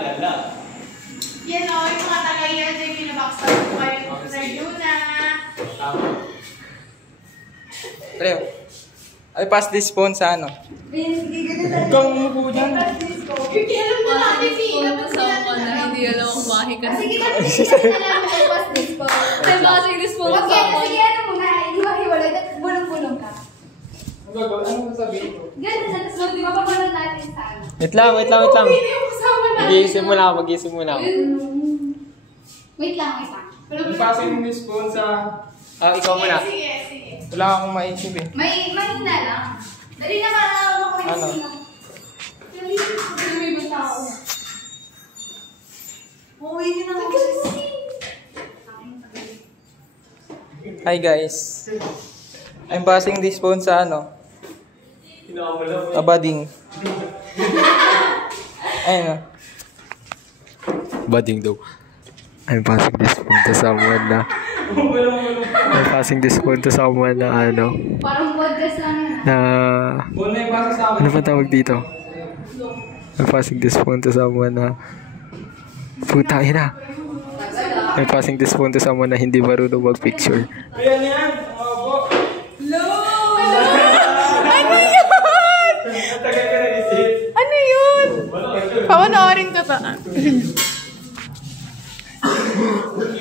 Lala. Yan o, yung mga tagayan dyan, pinabaksan ko kayo sa Yuna. Preo. Ay, pass this phone sa ano? Ikaw mo po dyan. Yung alam na natin, dapat sila na Hindi alam ang mahi ka. Sige, alam mo kung pass this phone. Ay, basing response Huwag yan, sige, ano mo nga, hiwa-hiwalay, bulong-bulong ka. Ano sasabihin ko? Ganun, so di ba papalan natin sa ano? Wait lang. Hindi yung kasama na. Mag-iisip muna ako. Wait lang. Ang passing this phone sa... ikaw muna. Sige. Wala akong maisip eh. May hina lang. Dali na para ako Ano? May ibang tao. Uwi niyo na ako. Hi guys. I'm passing this phone sa ano? Bading. Ayun o. Bading daw. I'm passing this phone to someone na... I'm passing this phone to someone na ano... Parang podcast lang yan. Na... Phone na yung passing sa akin. Ano ba tawag dito? I'm passing this phone to someone na... Puta, ina. I'm passing this phone to someone na hindi marunong mag-picture. Ayan yan. Umabo. Ano yun? Tagal ka nag-isip. Ano yun? Pawanoorin ko to.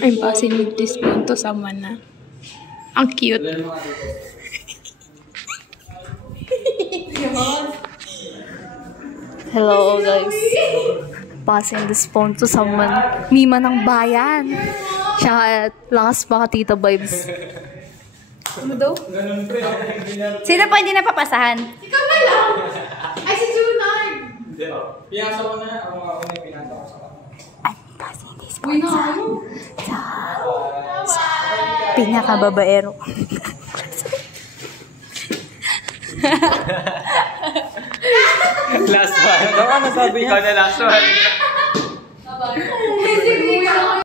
I'm passing this phone to someone na. Ang cute. Hello guys. Passing this phone to someone. Mima ng bayan. Siya lakas pa ka tita vibes. Ano daw? Sino pa hindi napapasahan? Ikaw na lang. Ay, si Junard. Pinasa ko na. Ako na yung pinasa ko sa kanila. Uy na ano? Pinakababaero. Last one. Ano sabi niya? Ikaw na last one. Hindi